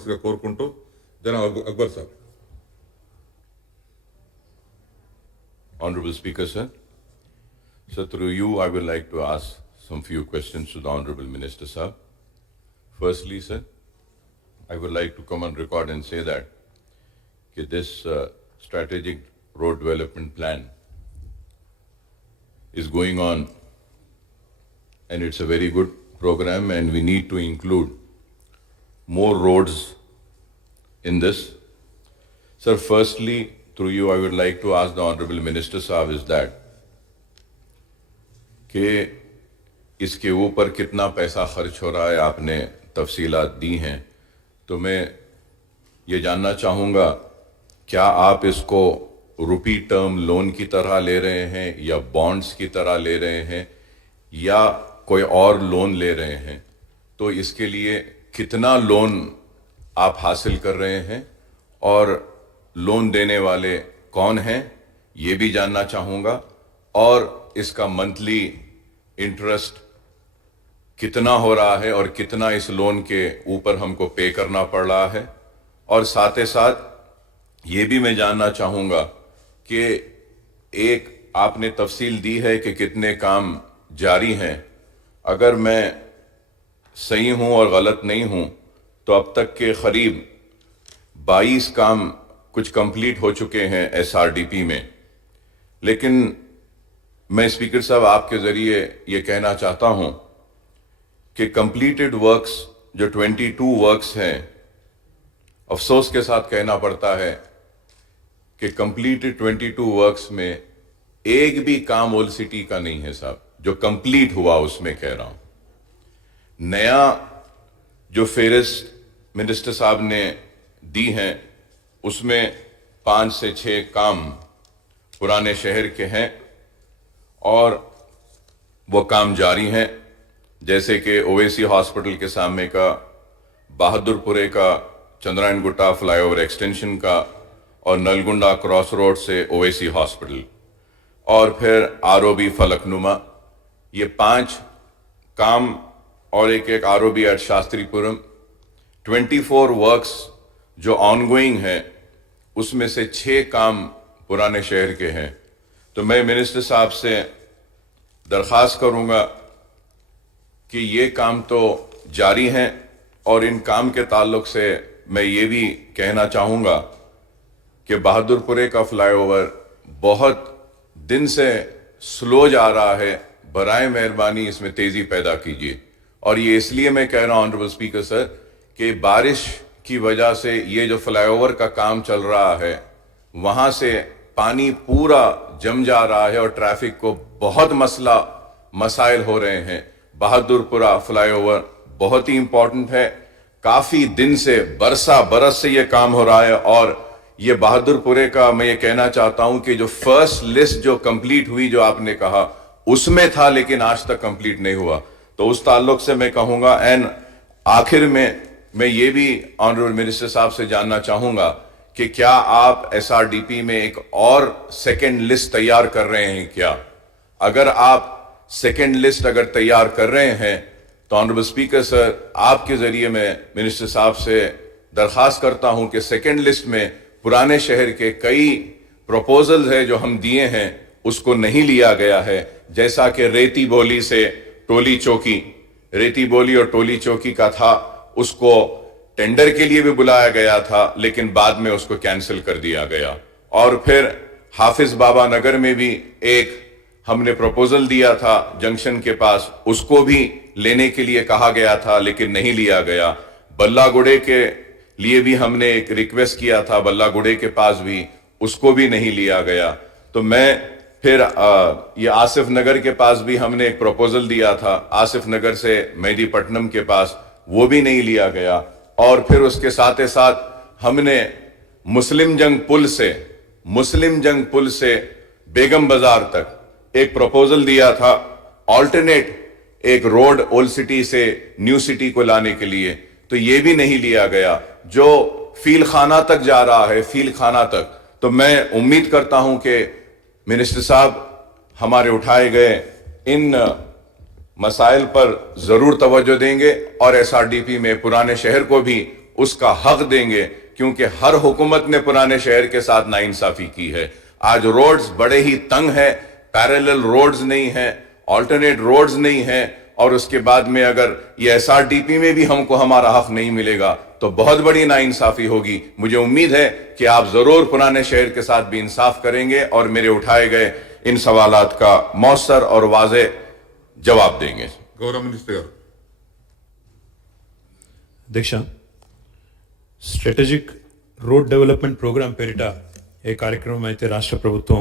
కోఆపరేటివ్గా కోరుకుంటూ జనాబ్ Akbar sir. Honorable Speaker, sir. So through you, I would like to ask some few questions to the Honorable Minister, sir. Firstly, sir, I would like to come on record and say that this strategic road development plan is going on, and it's a very good program, and we need to include more roads in this. Sir, firstly, through you, I would like to ask the Honorable Minister Sahab is that کہ इसके ऊपर कितना पैसा खर्च हो रहा है, आपने तफसीलात दी हैं, तो मैं ये जानना चाहूँगा क्या आप इसको रुपी टर्म लोन की तरह ले रहे हैं या बॉन्ड्स की तरह ले रहे हैं या कोई और लोन ले रहे हैं, तो इसके लिए कितना लोन आप हासिल कर रहे हैं और लोन देने वाले कौन हैं ये भी जानना चाहूँगा, और इसका मंथली इंटरेस्ट कितना हो रहा है और कितना इस लोन के ऊपर हमको पे करना पड़ रहा है, और साथ ही साथ ये भी मैं जानना चाहूँगा कि एक आपने तफसील दी है कि कितने काम जारी हैं, अगर मैं सही हूँ और गलत नहीं हूँ तो अब तक के करीब 22 काम कुछ कंप्लीट हो चुके हैं SRDP में, लेकिन मैं स्पीकर साहब आपके ज़रिए ये कहना चाहता हूँ कि कंप्लीटेड वर्क्स जो 22 वर्क्स हैं, अफसोस के साथ कहना पड़ता है कि कंप्लीटेड 22 वर्क्स में एक भी काम ओल्ड सिटी का नहीं है साहब, जो कंप्लीट हुआ उसमें कह रहा हूँ। नया जो फेरिस्त मिनिस्टर साहब ने दी हैं उसमें 5 से 6 काम पुराने शहर के हैं और वो काम जारी हैं, जैसे कि ओवैसी हॉस्पिटल के सामने का, बहादुरपुरे का चंद्रायन गुट्टा फ्लाईओवर एक्सटेंशन का, और नलगुंडा क्रॉस रोड से ओवैसी हॉस्पिटल, और फिर ROB फलकनुमा, ये 5 काम और एक ROB एट शास्त्रीपुरम, 24 वर्क्स जो ऑनगोइंग हैं उसमें से 6 काम पुराने शहर के हैं। तो मैं मिनिस्टर साहब से दरख्वास्त करूंगा कि ये काम तो जारी हैं, और इन काम के ताल्लुक से मैं ये भी कहना चाहूँगा कि बहादुरपुरे का फ्लाईओवर बहुत दिन से स्लो जा रहा है, बराए मेहरबानी इसमें तेज़ी पैदा कीजिए। और ये इसलिए मैं कह रहा हूँ ऑनरेबल स्पीकर सर कि बारिश की वजह से ये जो फ्लाईओवर का काम चल रहा है वहाँ से पानी पूरा जम जा रहा है और ट्रैफिक को बहुत मसाइल हो रहे हैं। बहादुरपुरा फ्लाईओवर बहुत ही इम्पोर्टेंट है, काफ़ी दिन से बरस से ये काम हो रहा है, और ये बहादुरपुरे का मैं ये कहना चाहता हूँ कि जो फर्स्ट लिस्ट जो कंप्लीट हुई जो आपने कहा उसमें था, लेकिन आज तक कंप्लीट नहीं हुआ, तो उस ताल्लुक से मैं कहूँगा। एंड आखिर में मैं ये भी ऑनरेबल मिनिस्टर साहब से जानना चाहूँगा कि क्या आप SRDP में एक और सेकेंड लिस्ट तैयार कर रहे हैं क्या? अगर आप सेकेंड लिस्ट अगर तैयार कर रहे हैं तो ऑनरेबल स्पीकर सर आपके ज़रिए मैं मिनिस्टर साहब से दरख्वास्त करता हूं कि सेकेंड लिस्ट में पुराने शहर के कई प्रपोजल्स है जो हम दिए हैं उसको नहीं लिया गया है, जैसा कि रेती बोली से टोली चौकी, रेती बोली और टोली चौकी का था, उसको टेंडर के लिए भी बुलाया गया था लेकिन बाद में उसको कैंसिल कर दिया गया। और फिर हाफिज बाबा नगर में भी एक हमने प्रपोजल दिया था जंक्शन के पास, उसको भी लेने के लिए कहा गया था लेकिन नहीं लिया गया। बल्लागुड़े के लिए भी हमने एक रिक्वेस्ट किया था, बल्लागुड़े के पास भी, उसको भी नहीं लिया गया। तो मैं फिर ये आसिफ नगर के पास भी हमने एक प्रपोजल दिया था, आसिफ नगर से मेहदीपट्टनम के पास, वो भी नहीं लिया गया। और फिर उसके साथ ही साथ हमने मुस्लिम जंग पुल से बेगम बाजार तक एक प्रपोजल दिया था, ऑल्टरनेट एक रोड ओल्ड सिटी से न्यू सिटी को लाने के लिए, तो ये भी नहीं लिया गया, जो फील खाना तक जा रहा है, फील खाना तक। तो मैं उम्मीद करता हूं कि मिनिस्टर साहब हमारे उठाए गए इन मसाइल पर जरूर तवज्जो देंगे और SRDP में पुराने शहर को भी اس کا حق دیں گے، کیونکہ ہر حکومت نے پرانے شہر کے ساتھ ناانصافی کی ہے۔ آج روڈز بڑے ہی تنگ ہیں، پیرالل روڈز نہیں ہیں، آلٹرنیٹ روڈز نہیں ہیں، اور اس کے بعد میں اگر یہ SRTP میں بھی ہم کو ہمارا حق نہیں ملے گا تو بہت بڑی ناانصافی ہوگی۔ مجھے امید ہے کہ آپ ضرور پرانے شہر کے ساتھ بھی انصاف کریں گے اور میرے اٹھائے گئے ان سوالات کا مؤثر اور واضح جواب دیں گے۔ గౌరవ మినిస్టర్ గారు. అధ్యక్ష, స్ట్రాటజిక్ రోడ్ డెవలప్మెంట్ ప్రోగ్రాం పేరిట ఏ కార్యక్రమం అయితే రాష్ట్ర ప్రభుత్వం